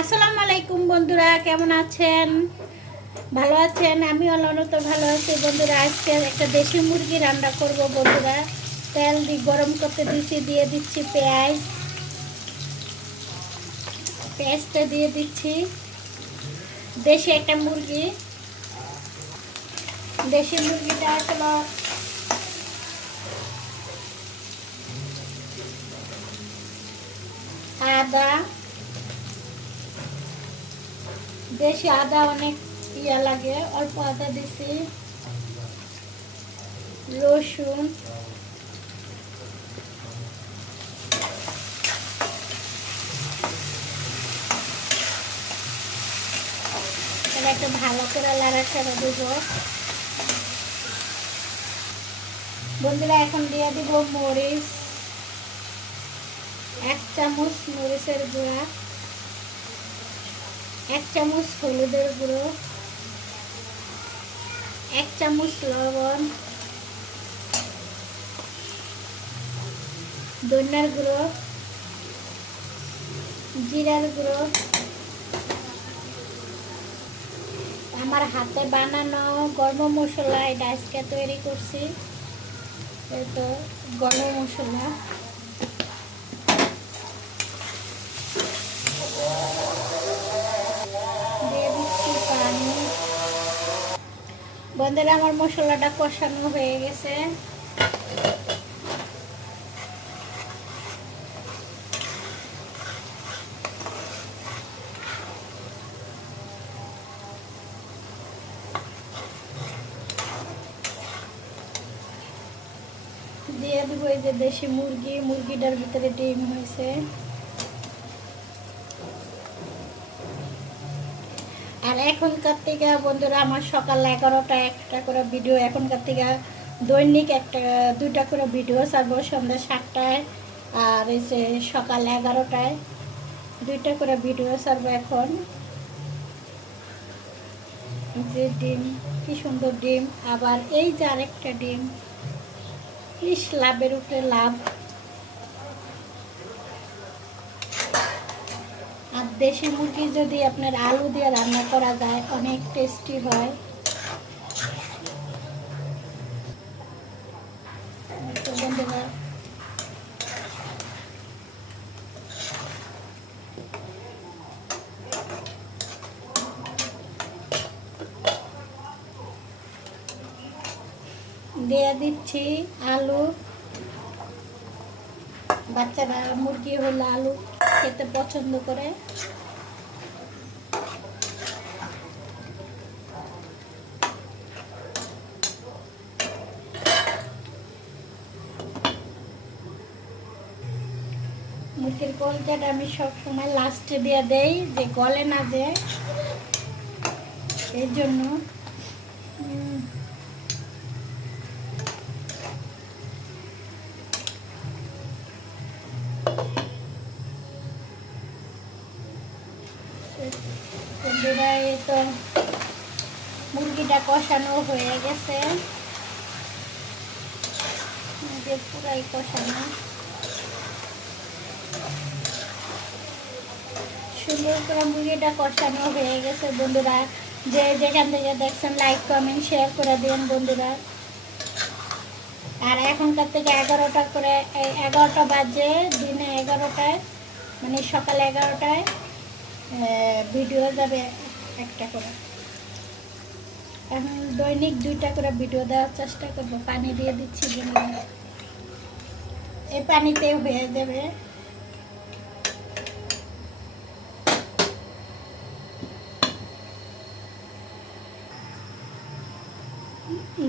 আসসালামু আলাইকুম বন্ধুরা, কেমন আছেন? ভালো আছেন? আমি অনন্ত ভালো আছি বন্ধুরা। আজকে একটা দেশি মুরগি রান্না করব বন্ধুরা। তেল গরম করতে দিচ্ছি, দিয়ে দিচ্ছি পেঁয়াজটা দিয়ে দিচ্ছি। দেশি একটা মুরগি, দেশি মুরগিটা আসলে আদা, দেশি আদা অনেক লাগে, অল্প আদা দিছি, রসুন, একটু ভালো করে লাড়াচাড়া দেব বন্ধুরা। এখন দিয়ে দিব মরিচ, 1 চামচ মরিচের গুঁড়া, 1 চামচ হলুদের গুঁড়ো, 1 চামচ লবণ, ধনিয়ার গুঁড়ো, জিরার গুঁড়ো, আমার হাতে বানানো গরম মশলা, এটা আজকে তৈরি করছি। এই তো গরম মশলা, দিয়ে দিচ্ছি পানি। বন্ধুরা, আমার মশলাটা কষানো হয়ে গেছে। দিয়ে দিব এই যে দেশি মুরগি, মুরগিটার ভিতরে ডিম হয়েছে। আর এখনকার থেকে বন্ধুরা আমার সকাল 11টা একটা করে ভিডিও, এখনকার থেকে দৈনিক একটা 2টা করে ভিডিও ছাড়বো, সন্ধ্যা 7টায় আর এই যে সকাল 11টায় 2টা করে ভিডিও ছাড়বো। এখন যে ডিম, কি সুন্দর ডিম, আবার এই যে আরেকটা ডিম, ইস লাভের উপরে লাভ। আর দেশি মুরগি যদি আপনার আলু দিয়ে রান্না করা যায় অনেক টেস্টি হয়। তো বন্ধুরা, দিয়ে দিচ্ছি আলু। বাচ্চারা মুরগি হলে আলু খেতে পছন্দ করে। মুরগির কলজাটা আমি সবসময় লাস্টে দিয়ে দেই, যে গলে না যায় এই জন্য। বন্ধুরা, এই তো মুরগিটা কষানো হয়ে গেছে, পুরাই কষানো, সুন্দর করে মুরগিটা কষানো হয়ে গেছে বন্ধুরা। যে যেখান থেকে দেখছেন লাইক কমেন্ট শেয়ার করে দিন বন্ধুরা। আর এখনকার থেকে 11টা করে, 11টা বাজে, দিনে 11টায়, মানে সকাল 11টায় ভিডিও যাবে একটা করে। এখন দৈনিক 2টা করে ভিডিও দেওয়ার চেষ্টা করবো। পানি দিয়ে দিচ্ছি বন্ধুরা, এই পানিতে হয়ে যাবে।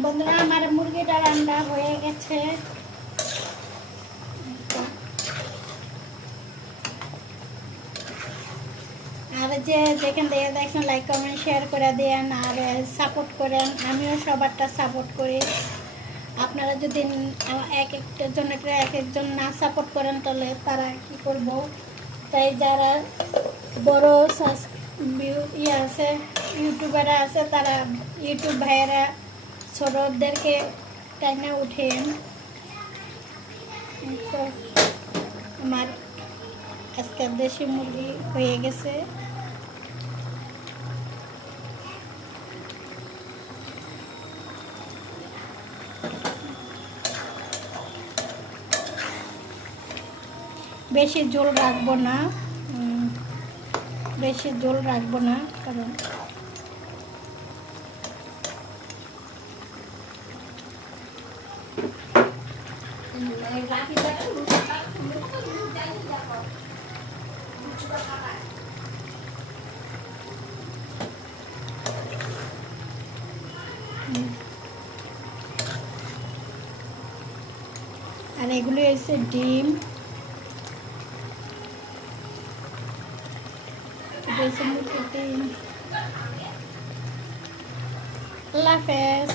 বন্ধুরা, আমার মুরগিটা রান্না হয়ে গেছে। আর যে যেখান থেকে দেখছেন লাইক কমেন্ট শেয়ার করে দেন আর সাপোর্ট করেন। আমিও সবারটা সাপোর্ট করি। আপনারা যদি এক একজন না সাপোর্ট করেন তাহলে তারা কি করব। তাই যারা বড় আছে, ইউটিউবাররা আছে, তারা ইউটিউব ভাইয়েরা ছোটদেরকে টাইমে উঠেন। আমার আজকে দেশি মুরগি হয়ে গেছে। বেশি ঝোল রাখবো না, বেশি ঝোল রাখবো না, কারণ আর এগুলি হচ্ছে ডিম, এটা হচ্ছে মুরগির ডিম। আল্লাহ হাফেজ।